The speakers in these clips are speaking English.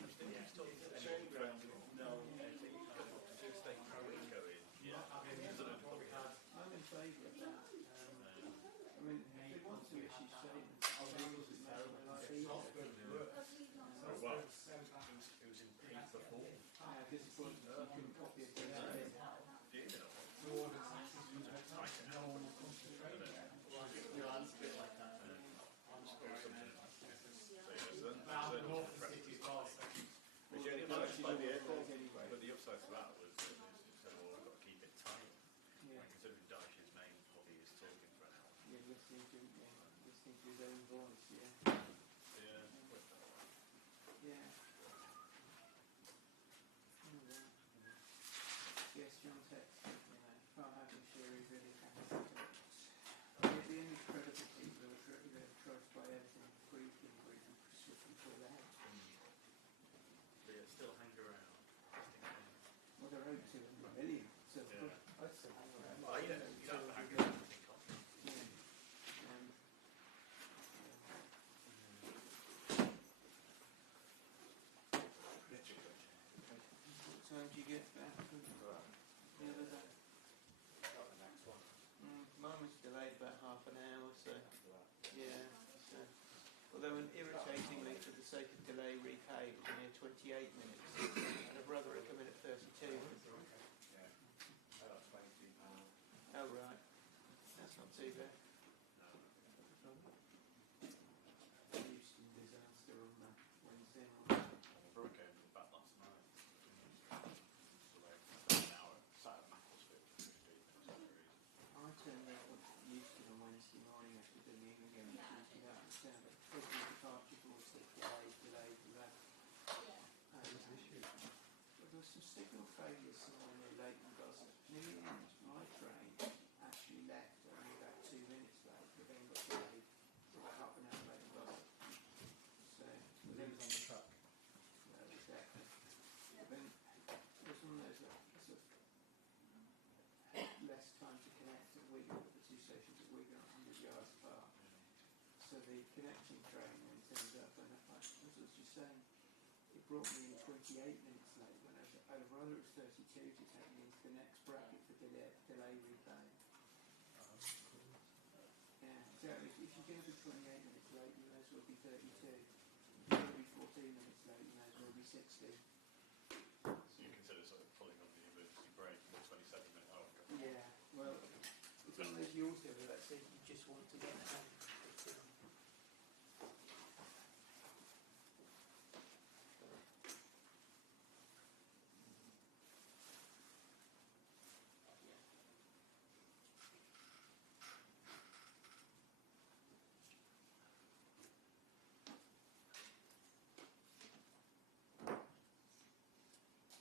training ground, no. I'm in favour of that. I mean, if they want to issue statements, I'll do it like Well, it was in paper form. at this point, you can copy it. Your hands a bit like that. But the upside to that was that they said, well, we've got to keep it tight. Yeah. Considering Dyche's main hobby is talking for an hour. Yeah, listening to his own voice, yeah. Yeah. Yeah. Yes, John text, can't have him sure he really can. The only credible people who are trudged by everything briefly swiftly pull out. But yeah, still hang around. Well, they're owed 200 million, so Yeah. I'd say hang around. Oh, you don't have to hang around. What time do you get back from the other day? Got the next one. Mine was delayed about half an hour, so yeah. So, although irritatingly, for the sake of delay repay, it was only 28 minutes, and I'd rather it come in at 32. Yeah. I got £22. Oh right, that's not too bad. Houston disaster on that Wednesday morning. Brooke came back last night. So like an hour, sat at Macclesfield for 15 minutes. I turned out at Houston on Wednesday morning after doing the England game, and that was down at every departure board said delayed. And there was some signal failures somewhere near Leighton Buzzard. Near the end, my train actually left only about 2 minutes late, but then got delayed for about half an hour Leighton Buzzard. So, It was on the truck. well, exactly. Then it was one of those that sort of had less time to connect at Wigan, the two stations at Wigan are 100 yards apart. So the connecting train then turned up, and as I was just saying, it brought me in 28 minutes late when I'd rather it was 32 to take me into the next bracket for delay repay. Yeah, so if you're going to be 28 minutes late, you may as well be 32. If you're going to be 14 minutes late, you may as well be 60. So you consider sort of pulling on the emergency brake in the 27-minute hour? Yeah, well, it's one of those you also do that says you just want to get home.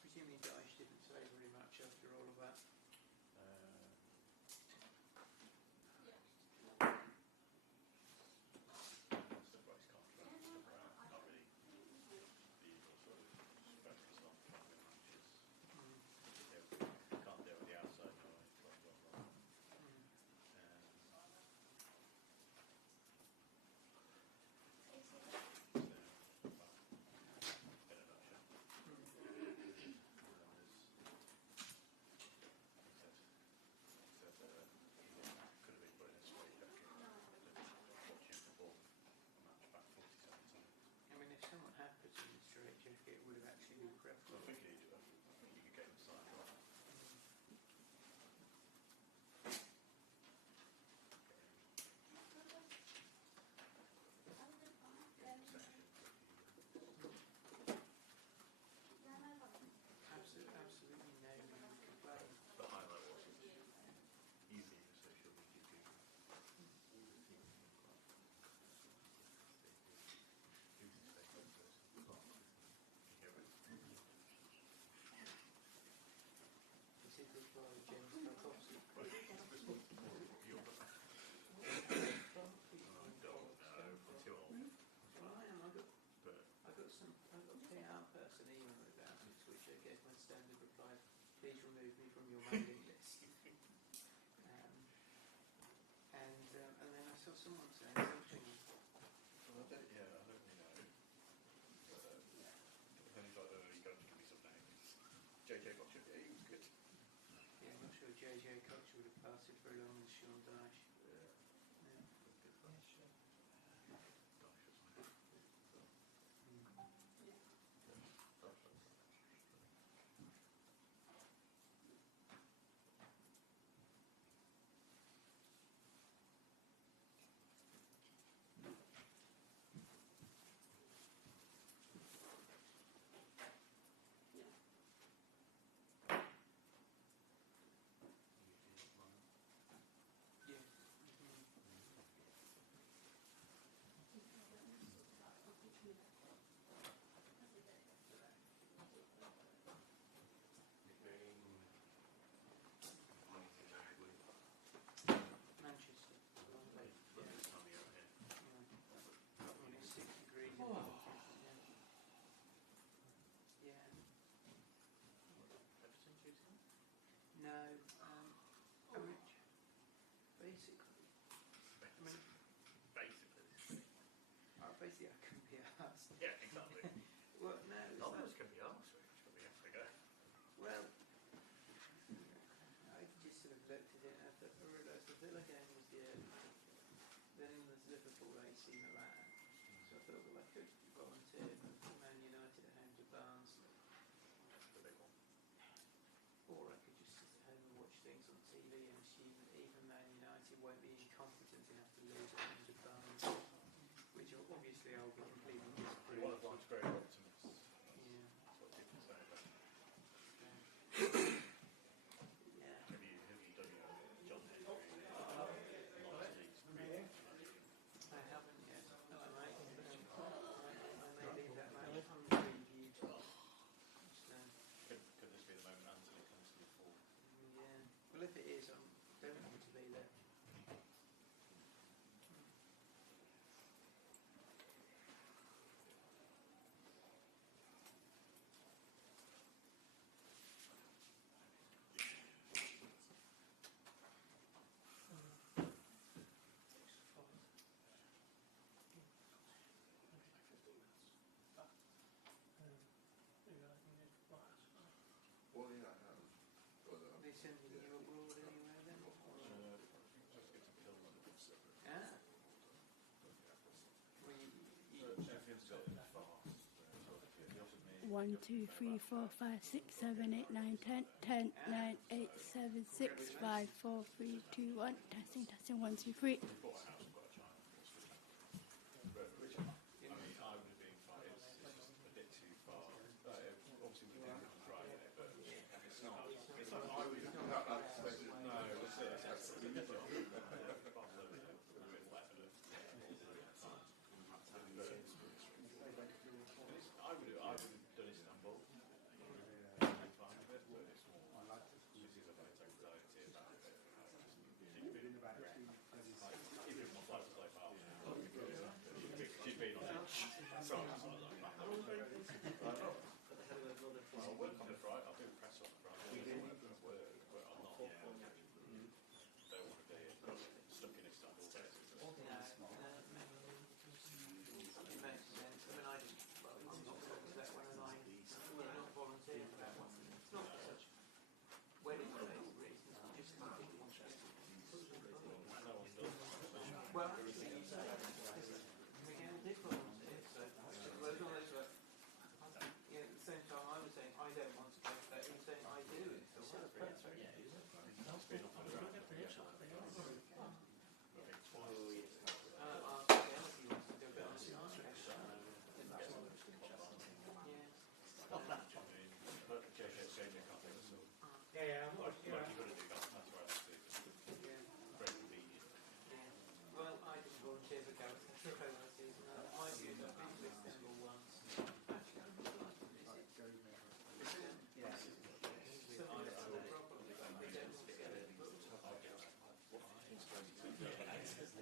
Presumably Dyche didn't say very much after all of that. Stuff like his contract, stuff around, not really the usual sort of focus on family matches. Can't deal with the outside noise, blah, blah, blah. Someone had put in the straight jacket, it would have actually been preferable. I think you could get him signed off. Absolutely no complaint. The highlight was easy for social media people. Is it good by James Tarkovsky? I don't know, I'm too old. Well, I am. I got a PR person email about it, which I gave my standard reply: please remove me from your mailing list. And then I saw someone saying something. Well, I don't really know. But, JJ got should he was good. Yeah, I'm not sure JJ Cox would have passed it very long as Sean Dyche. Yeah. Yeah. Good fun. Yeah. Manchester. Lovely. Lovely time of year out here. Yeah. I mean, it's 6 degrees in Oh. Manchester. Yeah. Everton Tuesday? No. I mean, basically, basically I couldn't be asked. Yeah, exactly. Well, no. It's None of not- us can be asked, but we have to go. Well, I just sort of looked at it and I realised the Villa game was the early kicker. Then there's Liverpool AC Milan. So I thought, well, I could volunteer for Man United at home to Barnsley. The big one. Or I could just sit at home and watch things on TV and assume that even Man United won't be incompetent enough to lose at home to Barnsley. Which obviously I'll be completely You're disapproved. one of life's great optimists. Yeah. That's what people say about you. Yeah. Have you done your John Henry non-disease preview? I haven't yet. I might leave that match unpreviewed. So, Could this be the moment Anthony comes to the fore? yeah. Well, if it is, I don't want to be there. Well, yeah, They sending you abroad anywhere then? Just get to kill them. Ah. Well, Everything's got in fast. He offered me 1, 2, 3, 4, 5, 6, 7, 8, 9, 10, 10, 9, 8, 7, 6, 5, 4, 3, 2, 1. Testing, testing, 1, 2, 3. he bought a house and got a child. Which, I mean, I would have been fine. It's just a bit too far. Obviously, we didn't have to drive it, but it's not. It's not. I would. No, it's it. It's a bit like Barcelona, a bit left of it. I would have done Istanbul. I'm fine with it, but it's more. This is a bit of anxiety about it. Even if my flight was like half. She'd been on it. Sorry, I was like, I'll work on the Friday. I'll do a press on the Friday. I'll work, but I'm not. Don't want to be stuck in Istanbul. it makes sense. I mean, I didn't. Well, I'm not talking that one, and I'm not volunteering for that one. It's not for such wedding-related reasons. I'm just completely interested. No one does. Well, actually, you say Miguel did volunteer, so well, it's one of those where, you know, at the same time I was saying I don't want to go to that, he was saying I do. So well, that's perfect. It's been off on the ground. I think twice. Ask Miguel if he wants to do a bit on the arm. Yeah. But JJ can't do it, so Yeah, I'm like not you've got to do that. That's right. Yeah. Very convenient. Yeah. Well, I didn't volunteer for Galatasaray for last season. My view is I've been to Istanbul once. Actually, I would like to visit. Yes. Some of the other problems, they don't want to get it booked.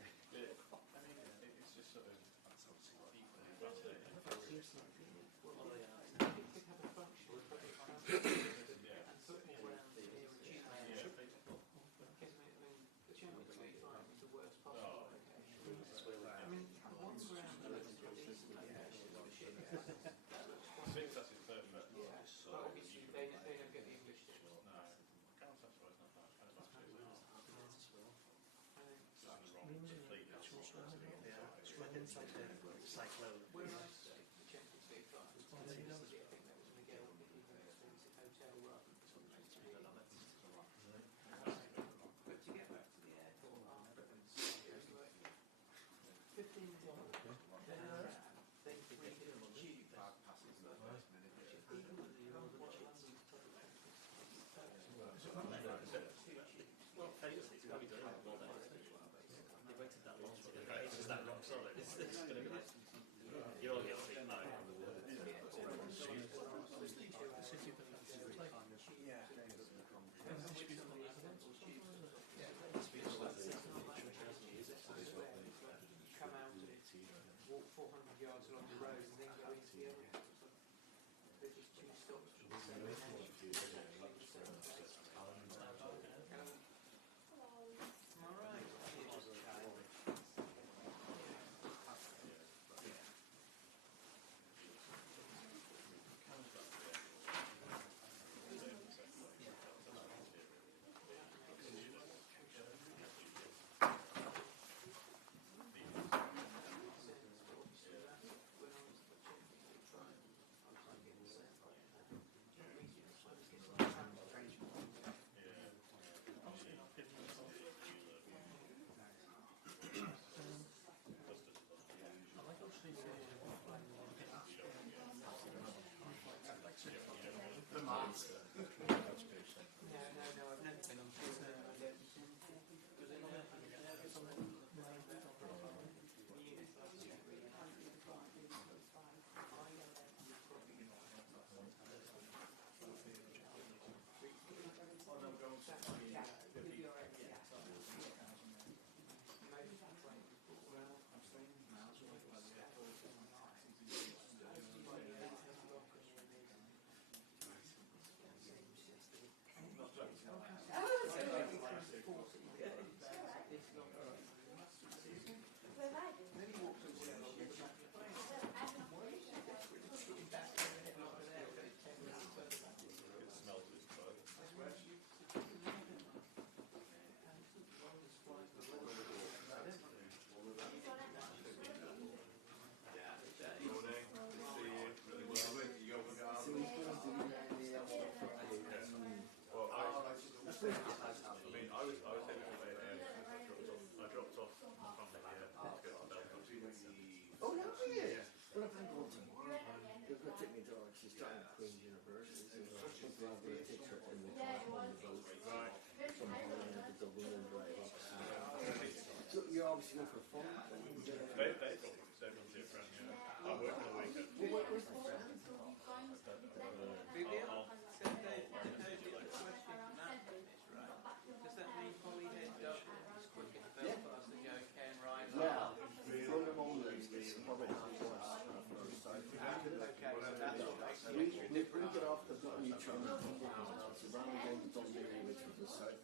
I mean, it's just sort of equally fascinating. Well, they could have a function of public transport and football grounds near a gym. Because, I mean, the Champions League final was the worst possible location. I mean, the one ground that looks a decent location is the shit. That looks I think that's his perfect. yeah, but obviously they don't get fleet council. Cyclone. When I checked the big file, I think that was Miguel looking for an expensive hotel rather than some HB. But to get back to the airport after it was like 15 minutes walk, then then 3 different tubes. Even with the what London's public Well, famously, it's probably done it more than they waited that long to get the cases that rock solid. It's going to be like, you're all guilty. No. Come out and walk 400 yards along the road and then go into the other. They're just 2 stops from the same place. All right. No, I've never been on Twitter. Oh, no, yeah. Well, if I'm going tomorrow, they're going to take me to she's starting at Queen's University. So I'm going to take her in the car on the boat from Holland to Dublin and drive up. So you're obviously going for fun. They've got different, yeah. I work on the weekend. Well, where's the friend? Does that mean Polly head up as quick as Belfast and go Ken Ryan? Yeah. From the moment, it's probably half past. Okay, so that's what makes it We get off the new tunnel. So rather than going to Dublin, which was the south,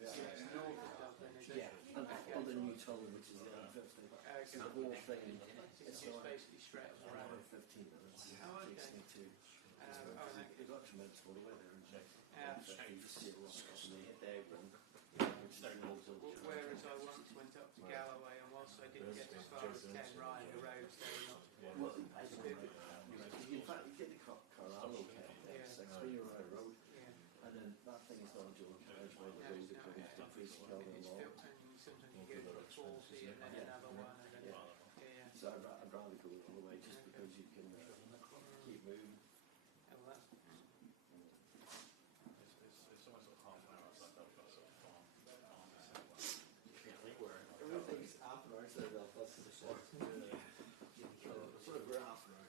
north of Dublin, is it? yeah, and on the new tunnel, which is the M50. Okay. The whole thing, It's just basically straight up the around road. 15 minutes. Oh, okay. Takes me to. They've got tremendous motorway there. Yeah. 50 to see a rock up and they hit Devon, which is an old Whereas I once went up to Galloway, and whilst I didn't get as far as Ken Ryan, the roads there were not. well, I don't know. In fact, you get the Carallo camp, it's like 3 Road Road, Yeah. and then that thing is not a dual carriageway, the road that goes to Priest Hill and It's along. built, and sometimes you go to a 40 and then another one, and then yeah. So I'd rather go all the way just because you can keep moving. Oh, well, that's It's almost like half an hour outside Belfast, sort of farm. Everything's half an hour outside Belfast. So we're half an hour.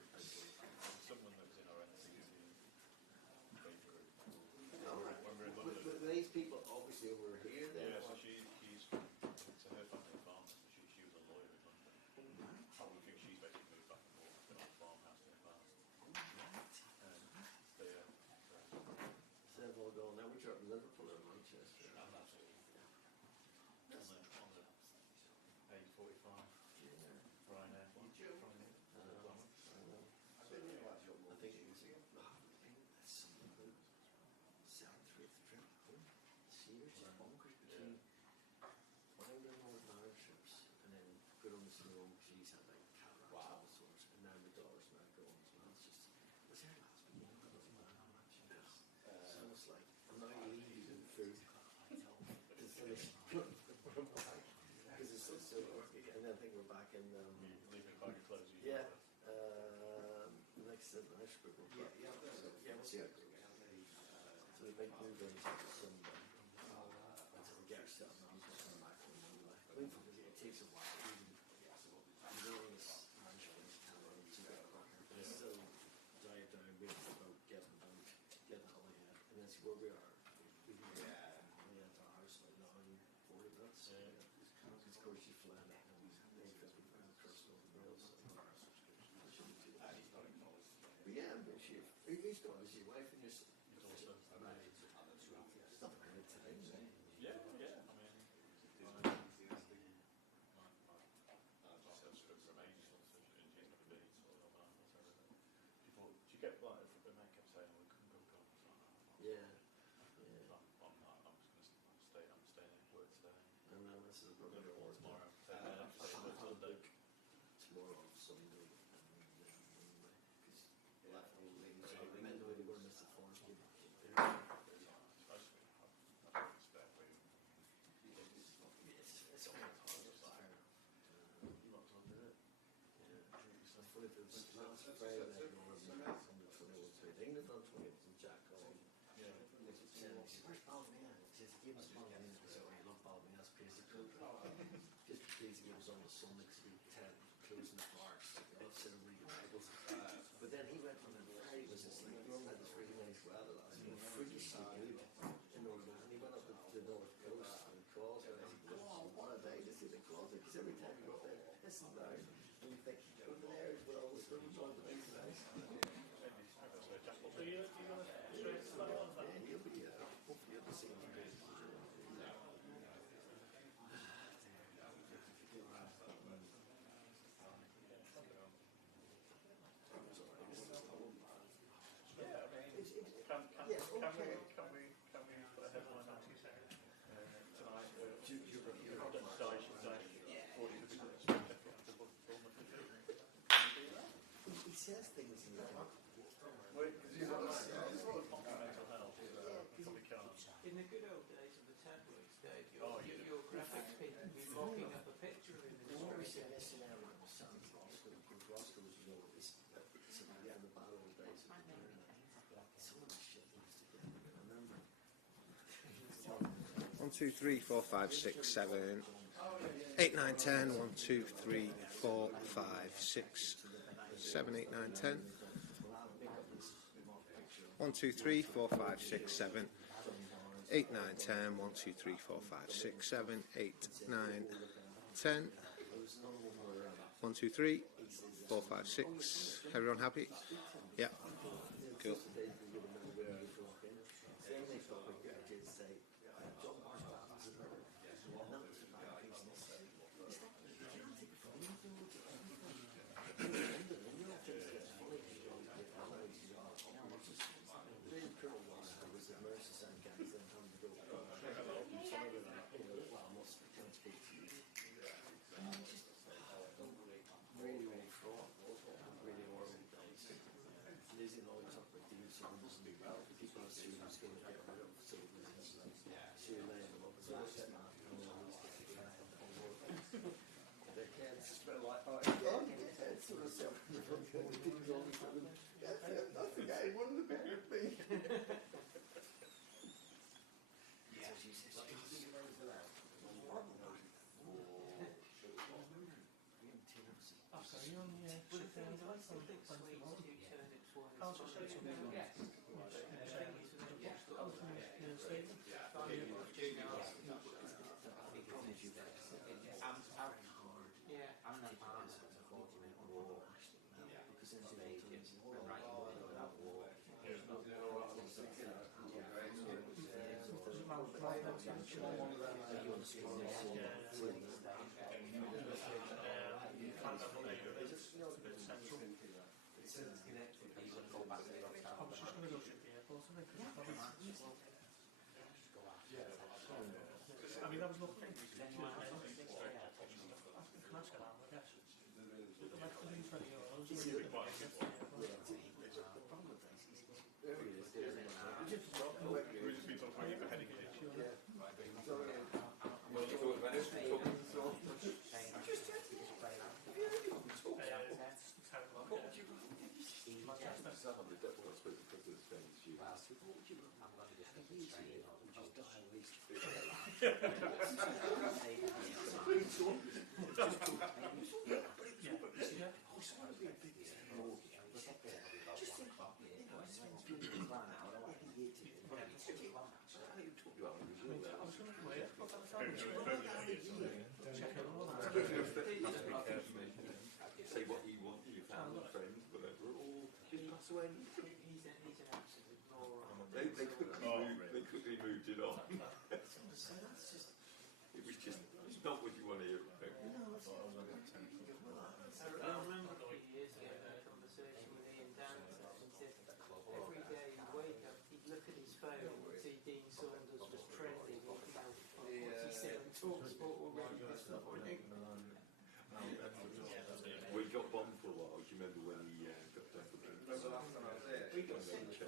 Someone that was in our NCT group. Alright. When we were in London. But these people obviously over here then. Yeah, so so her family farmers, so she was a lawyer in London. I would think she's basically moved back and forth, been on a farmhouse in the past. So yeah. So they've all gone now, which are up in Liverpool or Manchester. On the A45, Ryanair. I think it was something about 7th trip. Sears, just bunkers between one of the Northern Irish ships and then So, and then I think we're back in. Leaving a bag of clothes. Yeah. The next group will play. Yeah, we'll see how it goes. So the big move in Sunday. Until we get ourselves on back on Monday. I mean, it takes a while. You know, this management and it's still diet down, waiting about getting the boat, get the hell ahead, and that's where we are. We can get to our house like now in 40 minutes. It's of course you fly and 50 pounds across the rails. But yeah, I'm in shape. He's gone, is your wife and your son? Right. It's not a great time, is it? Yeah. I mean, do you get like the man kept saying, "Oh, we couldn't go golf." Yeah. I'm staying at work today. And then this is probably the Tomorrow. tomorrow Sunday. Tomorrow Sunday and Monday. Because I meant the way they were Mr. Forrest. It's only a fire. You want to do it? Yeah. I thought it was last Friday night on the 20th trade. England on 20th and Jack called. Yeah. He said, "Where's Balmain?" He says, "He gave us Balmain." I said, "Oh, you love Balmain, that's crazy cool." Just because he was on the sun next week, closing the parks. I love sitting reading Bibles. But then he went on the Friday, was just like, "Normally had this really nice weather last week, freakishly good in Northern Ireland." He went up to the North Coast and calls and he said, "Oh, what a day to see the calls." Because every time you go up there, pissing down, and you think, over there is where all the swimmers are, the nice nice. So you want to start on that? Yeah, he'll be, hopefully he'll be seeing you guys. Can we put a headline on tonight? He says things in the book. In the good old days of the tabloids, Dave, your graphics people would be mocking up a picture in the What we story. said yesterday when it was Sam Roscoe, because Roscoe was, it's in the bad old days of the internet. Some of the shit he used to get, I remember. 1, 2, 3, 4, 5, 6, 7, 8, 9, 10. 1, 2, 3, 4, 5, 6, 7, 8, 9, 10. 1, 2, 3, 4, 5, 6, 7, 8, 9, 10. 1, 2, 3, 4, 5, 6, 7, 8, 9, 10. 1, 2, 3, 4, 5, 6. Everyone happy? Yeah. Cool. That's the guy, one of the bigger things. I mean, that was looking. Well, some of the well, I suppose a couple of things you asked, what would you look at? Would you die a waste? Say what you want, your family, friends, whatever, or just pass away. He's an absolute moron. They quickly moved it on. So that's just. It was just not what you want to hear. I remember a few years ago a conversation with Ian Dancer, and he said every day he'd wake up, he'd look at his phone and see Dean Saunders was trending. What's he said on TalkSport already this morning? We got bombed for a while. Do you remember when he got done for drinks? We got sent They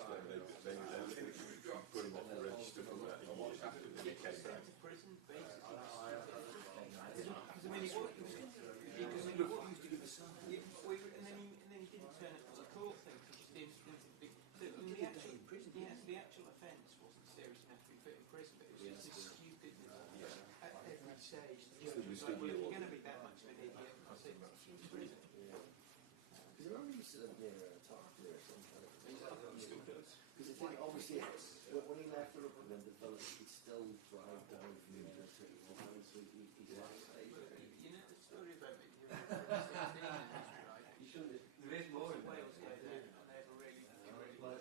put him off the register for that years, and then he came back. to prison, basically. Because I mean, he used to give us some. And then he didn't turn up to the court thing. He just didn't. The actual offence wasn't serious enough to be put in prison, but it was just this stupidness at every stage. The judge was like, well, if you're going to be that much of an idiot, I'll say it's in prison. Because I remember you sitting near a talk there or something. Because obviously, when he left Liverpool, then the fella could still drive down from New to Ohio, so he's last day. You know the story about me? You remember 16 right? You shouldn't. There is more in Wales go there, and they ever really.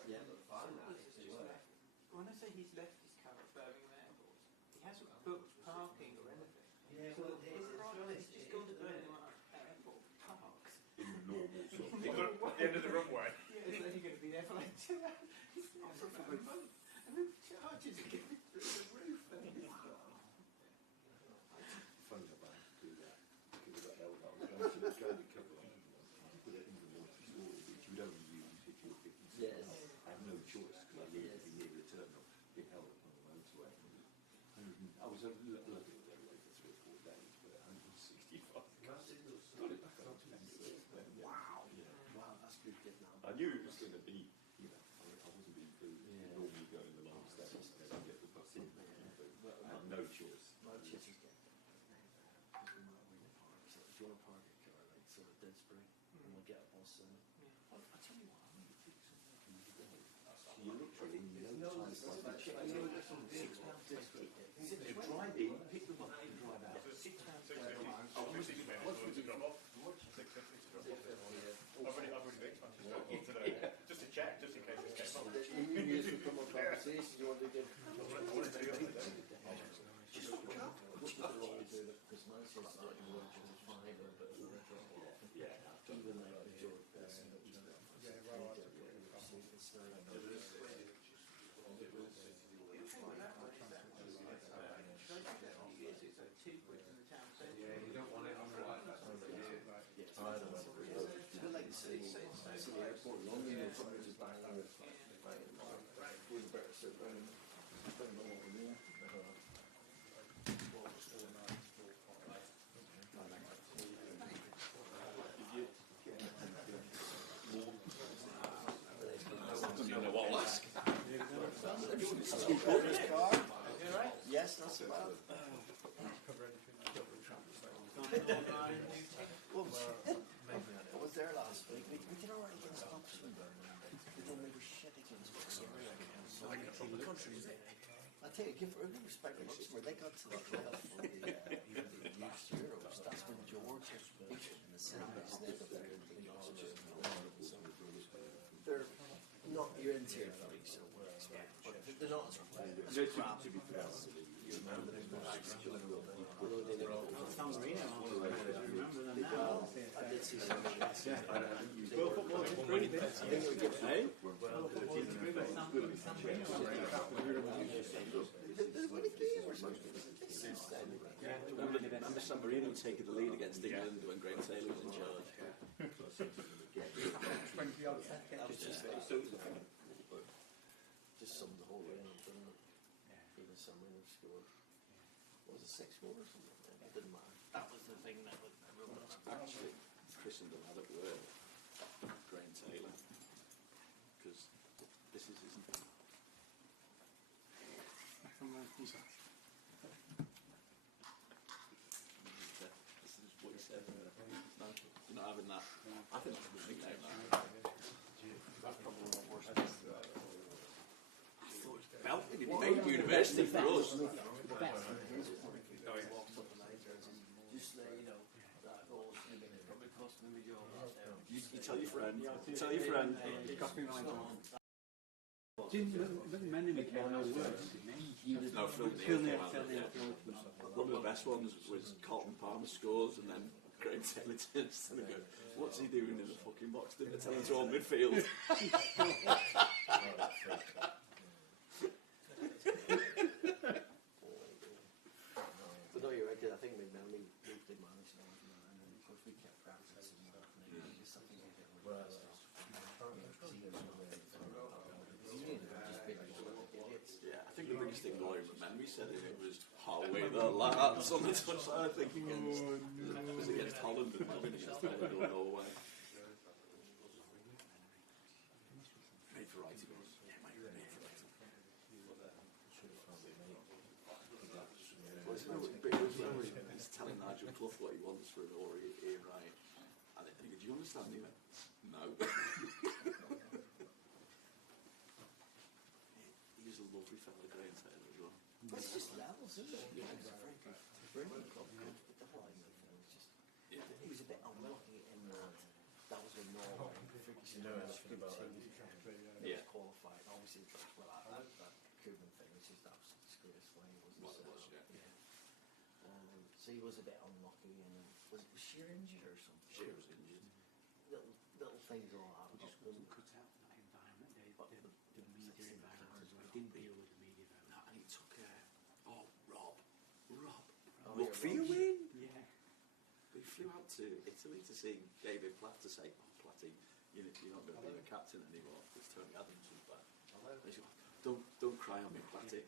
Yeah, but fine. Just left. When I say he's left his car at Birmingham Airport, he hasn't booked parking or anything. So is it right? He's just gone to Birmingham Airport, parked. In normal sort of At the end of the runway. Yeah, it's only going to be there for like 2 hours. He's there for about a month. And the charges are getting through the roof. funny about do that because of that hell I was going to cover on it. You put it in the water story, which you would only use if you're 56. Yes. I have no choice because I live near the terminal, being held up on the motorway. I was lucky I was away for 3 or 4 days, but 165. Got it back on Tuesday. Wow. Yeah. Wow, that's good getting out. I knew it was going to be, you know, I wasn't being food. Normally go in the long steps and then get the bus in. But I had no choice. My kids just get do you want to park your car like sort of Didsbury and we'll get a bus in. I'll tell you what, I'm going to fix something for you today. So you literally no time to £6.50. You drive in, pick them up and drive out. £6.50. I've already fixed my today. Just to check, just in case it came up. You used to come on conversations, you want to get just look up. What do they always do? Because mine says that you want to find a bit of a retro off. Yeah. Even like the George Best. You don't want it on the right. Like city airport, London, or something just bang on it. We'd better sit down and spend a lot of room. Yes, that's about it. I was there last week. We did alright against Oxford. But then we were shit against Oxford. I tell you, give respect to Oxford. They got to the playoff for the youth Euros. That's when George beat them in the semis. They're not your interior league, so we're expecting. But they're not as crap. To be fair, you remember them I did see some. Remember San Marino taking the lead against England when Graham Taylor was in charge. Just summed the whole round, didn't it? Even San Marino scored. Was it 6 goals or something? It didn't matter. That was the thing that Actually, Christendom had it word. Graham Taylor. This is what he said. No, you're not having that. I think that's a good nickname. That's probably the worst. I thought it was belting. He made university for us. The best. Just that goal probably cost him a job. You tell your friend. Tell your friend. It cost me my job. No, Phil Neal came out. One of the best ones was Colton Palmer scores, and then Graham Taylor turns to him and goes, "What's he doing in the fucking box? Didn't tell him to all midfield." But no, you're right. I think maybe we did manage now, and then of course we kept practicing. Yeah, I think the biggest thing Lloyd McMenemy said it was halfway the lads on the touchline. I think against Holland and not against Ireland or Norway. Made for right, he was. Yeah, made for right. He's telling Nigel Clough what he wants for an Ian Wright. And he goes, "Do you understand?" He went, "No." He was a lovely fellow, Graham Taylor as well. But it's just levels, isn't it? Yeah, it's a very good club. But the whole thing was just, he was a bit unlucky in that was a Norway. Yeah. Qualified. Obviously, that Cuban thing was just absolutely disgraceful. So he was a bit unlucky, and was Shearer injured or something? Shearer was injured. Little things all happen. Just wasn't cut out in that environment. The media environment as well. He didn't deal with the media very well. And he took Rob. Look for your win. Yeah. He flew out to Italy to see David Platt to say, Platty, you're not going to be the captain anymore. It's Tony Adams who's back. He said, don't cry on me, Platty.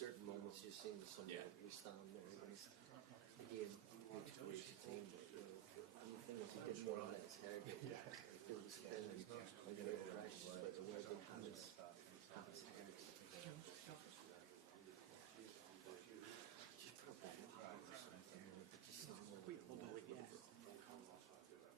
Certain moments you see somebody you stand there and again good to reach a team, but and the thing is he didn't want to let his hair get it was spinning and get it fresh, but the way they had his hair just put a bit of hat or something, but just coverage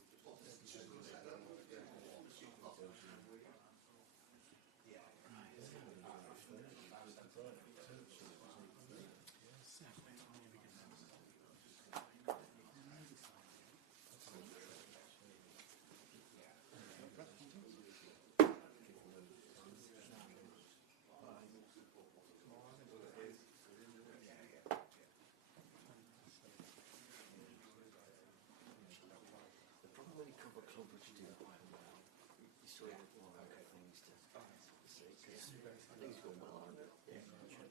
do it quite well. You sort of want to have things to say, because things go well, aren't they?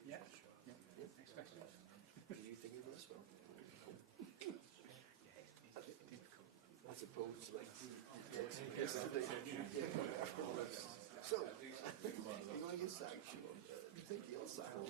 Yeah. Next question. Do you think it goes well? As opposed to like, so, you're going to get sacked, you think you'll sack him,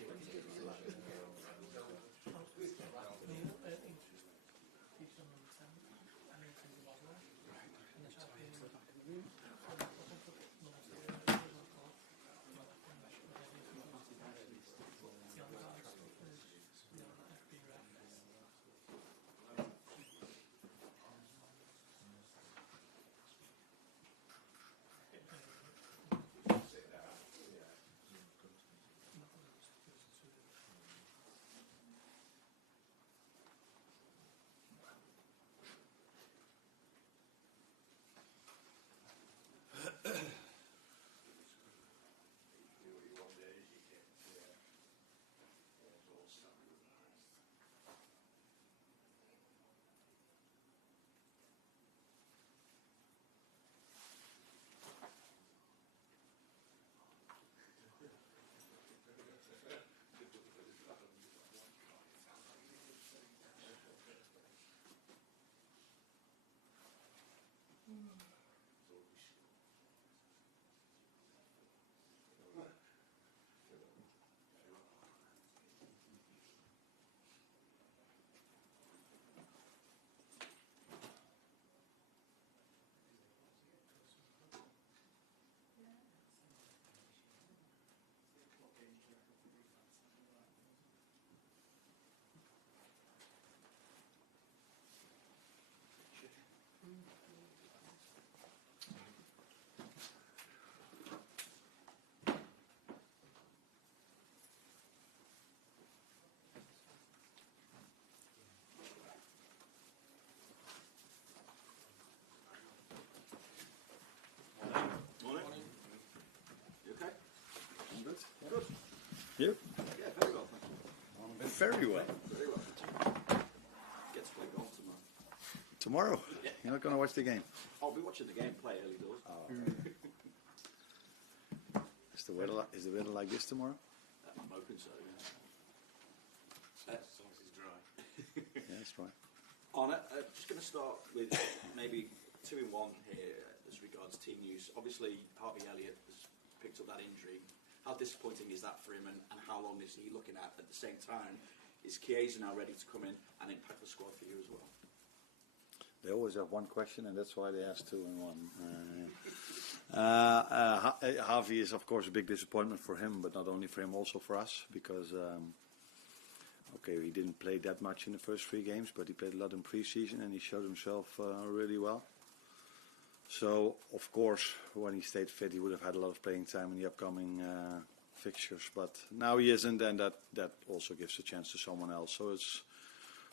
Good. You? Yeah, very well, thank you. Very well. Very well, thank you. Get to play golf tomorrow. Tomorrow? Yeah. You're not going to watch the game? I'll be watching the game play early doors. Is the weather like this tomorrow? I'm hoping so, yeah. As long as it's dry. Yeah, that's right. Arne, just going to start with maybe 2 in 1 here as regards team news. Obviously, Harvey Elliott has picked up that injury. How disappointing is that for him, and how long is he looking at? At the same time, is Chiesa now ready to come in and impact the squad for you as well? They always have one question, and that's why they ask 2 in 1. Harvey is, of course, a big disappointment for him, but not only for him, also for us, because he didn't play that much in the first 3 games, but he played a lot in pre-season, and he showed himself really well. So, of course, when he stayed fit, he would have had a lot of playing time in the upcoming fixtures, but now he isn't, and that also gives a chance to someone else. So it's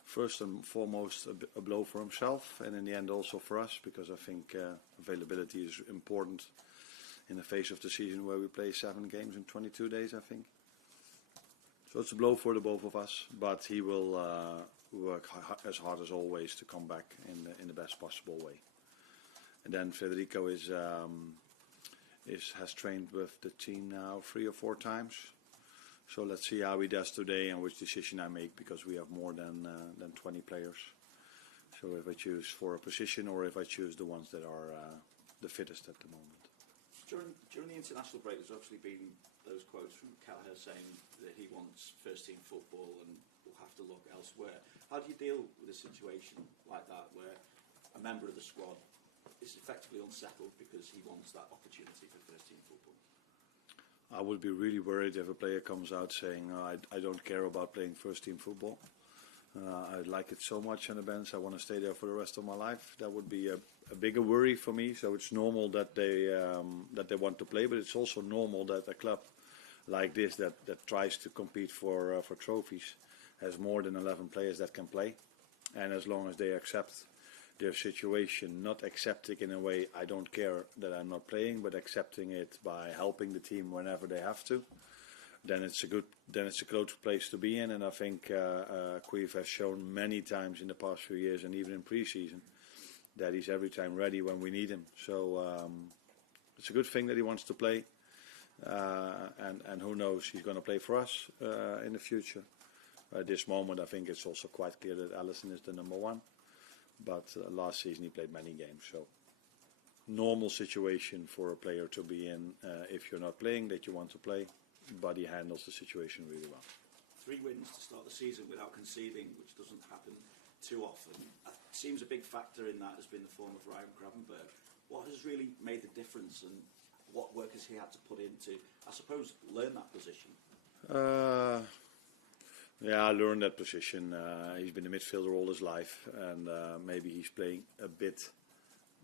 first and foremost a blow for himself, and in the end also for us, because I think availability is important in the face of the season where we play 7 games in 22 days, I think. So it's a blow for the both of us, but he will work as hard as always to come back in the best possible way. And then Federico has trained with the team now 3 or 4 times. So let's see how he does today and which decision I make, because we have more than 20 players. So if I choose for a position or if I choose the ones that are the fittest at the moment. During the international break, there's obviously been those quotes from Kelleher saying that he wants first-team football and will have to look elsewhere. How do you deal with a situation like that, where a member of the squad is effectively unsettled because he wants that opportunity for first-team football? I would be really worried if a player comes out saying, I don't care about playing first-team football. I like it so much on the bench, I want to stay there for the rest of my life. That would be a bigger worry for me. So it's normal that they want to play, but it's also normal that a club like this that tries to compete for trophies has more than 11 players that can play. And as long as they accept their situation, not accepting in a way I don't care that I'm not playing, but accepting it by helping the team whenever they have to, then it's a good place to be in. And I think Cruyff has shown many times in the past few years, and even in pre-season, that he's every time ready when we need him. So it's a good thing that he wants to play, and who knows, he's going to play for us in the future. At this moment, I think it's also quite clear that Alisson is the number 1. But last season he played many games, so normal situation for a player to be in if you're not playing, that you want to play, but he handles the situation really well. 3 wins to start the season without conceding, which doesn't happen too often. It seems a big factor in that has been the form of Ryan Gravenberch. What has really made the difference, and what work has he had to put in to, I suppose, learn that position? Yeah, I learned that position. He's been a midfielder all his life, and maybe he's playing a bit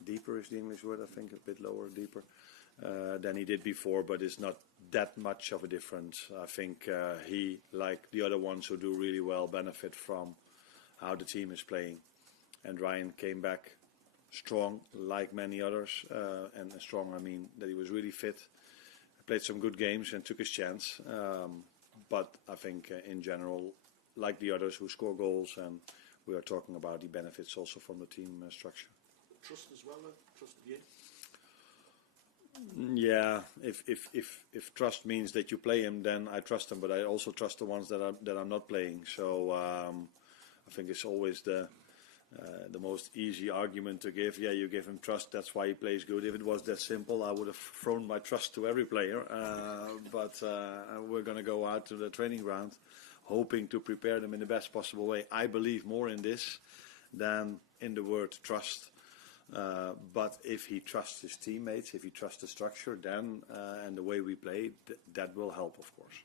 deeper is the English word, I think, a bit lower, deeper, than he did before, but it's not that much of a difference. I think he, like the other ones who do really well, benefit from how the team is playing. And Ryan came back strong, like many others, and strong, I mean that he was really fit, played some good games and took his chance. But I think in general, like the others who score goals, and we are talking about, he benefits also from the team structure. Trust as well, trust of you? Yeah, if trust means that you play him, then I trust him, but I also trust the ones that I'm not playing. So I think it's always the most easy argument to give. Yeah, you give him trust, that's why he plays good. If it was that simple, I would have thrown my trust to every player. But we're going to go out to the training ground hoping to prepare them in the best possible way. I believe more in this than in the word trust. But if he trusts his teammates, if he trusts the structure, then and the way we play, that will help, of course.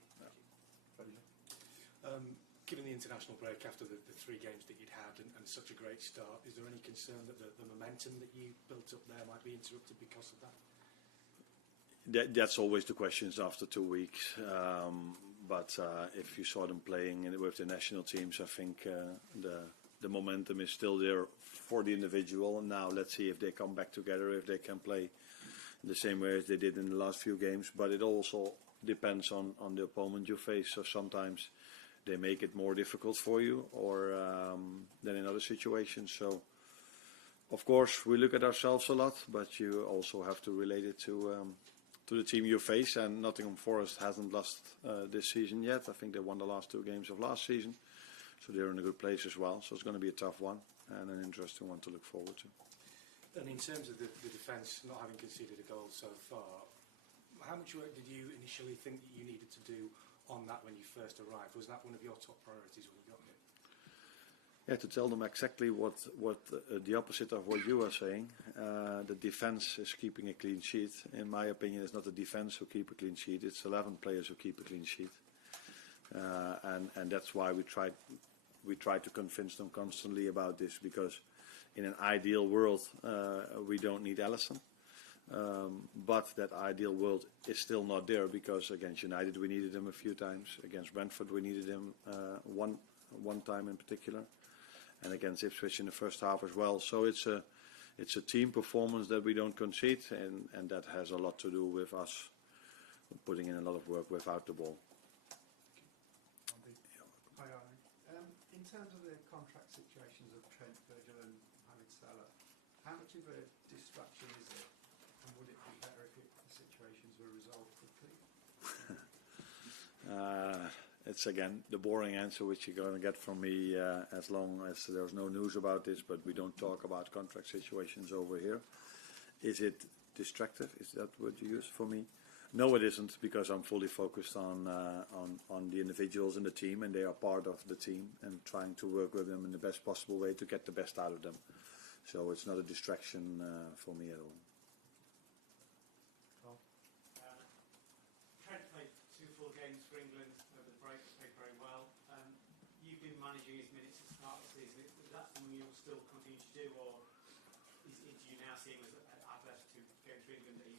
Yeah. Given the international break after the 3 games that you'd had and such a great start, is there any concern that the momentum that you built up there might be interrupted because of that? That's always the questions after 2 weeks. But if you saw them playing with the national teams, I think the momentum is still there for the individual. And now let's see if they come back together, if they can play the same way as they did in the last few games. But it also depends on the opponent you face. So sometimes they make it more difficult for you, or than in other situations. So, of course, we look at ourselves a lot, but you also have to relate it to the team you face. And Nottingham Forest hasn't lost this season yet. I think they won the last 2 games of last season, so they're in a good place as well. So it's going to be a tough one and an interesting one to look forward to. And in terms of the defence, not having conceded a goal so far, how much work did you initially think that you needed to do on that when you first arrived? Was that one of your top priorities when you got here? Yeah, to tell them exactly what the opposite of what you were saying. The defence is keeping a clean sheet. In my opinion, it's not the defence who keep a clean sheet. It's 11 players who keep a clean sheet, and that's why we try to convince them constantly about this. Because in an ideal world, we don't need Alisson. But that ideal world is still not there, because against United we needed him a few times. Against Brentford we needed him one time in particular, and against Ipswich in the first half as well. So it's a team performance that we don't concede, and that has a lot to do with us putting in a lot of work without the ball. Hi, Arne. In terms of the contract situations of Trent, Virgil and Mohamed Salah, how much of a distraction is it? And would it be better if the situations were resolved quickly? It's again the boring answer which you're going to get from me as long as there's no news about this, but we don't talk about contract situations over here. Is it distractive? Is that what you use for me? No, it isn't, because I'm fully focused on the individuals in the team, and they are part of the team, and trying to work with them in the best possible way to get the best out of them. So it's not a distraction for me at all. Trent played 2 full games for England over the break, played very well. You've been managing his minutes at the start of the season. Is that something you'll still continue to do, or do you now see him as adverse to going to England that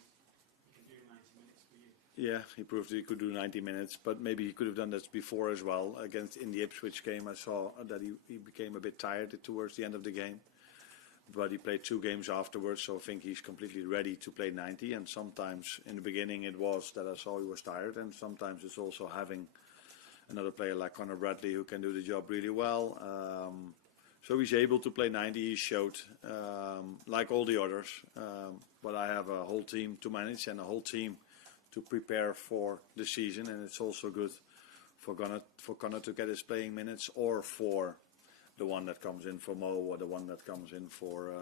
he can do 90 minutes for you? Yeah, he proved that he could do 90 minutes, but maybe he could have done that before as well. In the Ipswich game, I saw that he became a bit tired towards the end of the game. But he played 2 games afterwards, so I think he's completely ready to play 90. And sometimes in the beginning it was that I saw he was tired, and sometimes it's also having another player like Conor Bradley who can do the job really well. So he's able to play 90. He showed, like all the others. But I have a whole team to manage and a whole team to prepare for the season, and it's also good for Conor to get his playing minutes, or for the one that comes in for Mo, or the one that comes in for,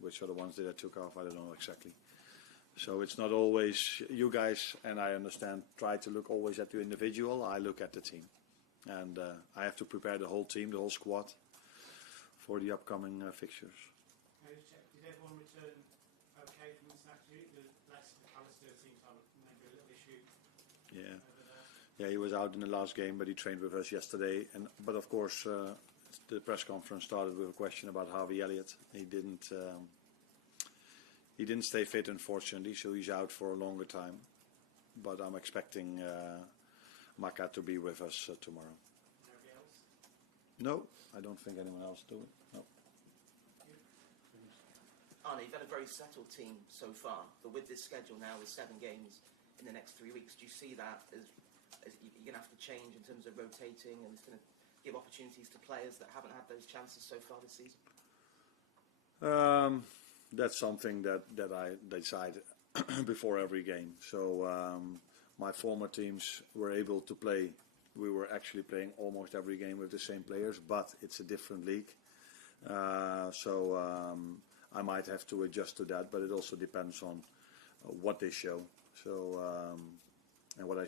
which are the ones that I took off, I don't know exactly. So it's not always you guys, and I understand, try to look always at the individual. I look at the team. And I have to prepare the whole team, the whole squad, for the upcoming fixtures. Can I just check, did everyone return okay from this next week? The Leicester Alistair seems to have maybe a little issue. Yeah. Yeah, he was out in the last game, but he trained with us yesterday. But of course, the press conference started with a question about Harvey Elliott. He didn't stay fit, unfortunately, so he's out for a longer time. But I'm expecting Maka to be with us tomorrow. Nobody else? No, I don't think anyone else do it. No. Arne, you've had a very settled team so far, but with this schedule now with 7 games in the next 3 weeks, do you see that as you're going to have to change in terms of rotating, and it's going to give opportunities to players that haven't had those chances so far this season? That's something that I decide before every game. So my former teams were able to play. We were actually playing almost every game with the same players, but it's a different league. So I might have to adjust to that, but it also depends on what they show. So and what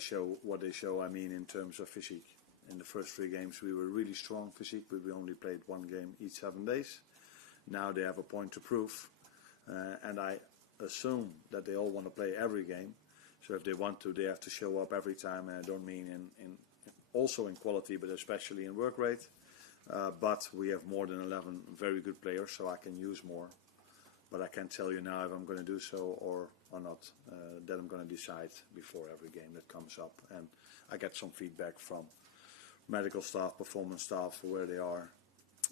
they show, I mean in terms of physique. In the first 3 games we were really strong physique, but we only played 1 game each 7 days. Now they have a point to prove, and I assume that they all want to play every game. So if they want to, they have to show up every time, and I don't mean also in quality, but especially in work rate. But we have more than 11 very good players, so I can use more. But I can't tell you now if I'm going to do so or not. That I'm going to decide before every game that comes up. And I get some feedback from medical staff, performance staff, where they are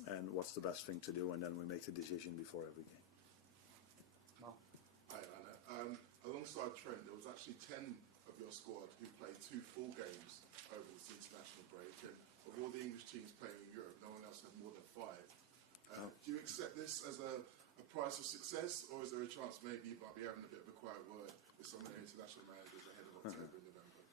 and what's the best thing to do, and then we make the decision before every game. Hi, Anna. Along alongside Trent, there was actually 10 of your squad who played 2 full games over this international break, and of all the English teams playing in Europe, no one else had more than 5. Do you accept this as a price of success, or is there a chance maybe you might be having a bit of a quiet word with some of the international managers ahead of October and November?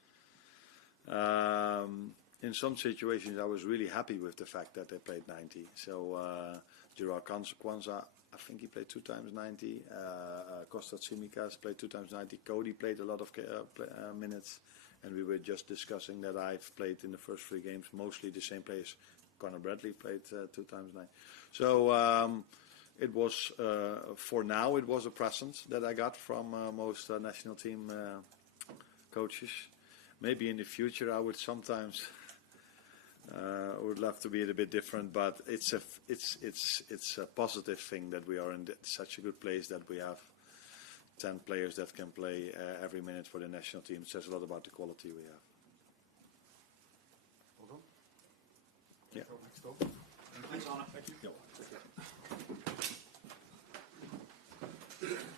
In some situations, I was really happy with the fact that they played 90. So Gerard Consequenza, I think he played 2 times 90. Costa Tsimikas played 2 times 90. Cody played a lot of minutes. And we were just discussing that I've played in the first 3 games mostly the same players. Conor Bradley played 2 times 9. So it was, for now, it was a present that I got from most national team coaches. Maybe in the future I would sometimes would love to be a bit different, but it's a positive thing that we are in such a good place that we have 10 players that can play every minute for the national team. It says a lot about the quality we have. Well done. Yeah. Next up. Thanks, Arne. Thank you. Yep.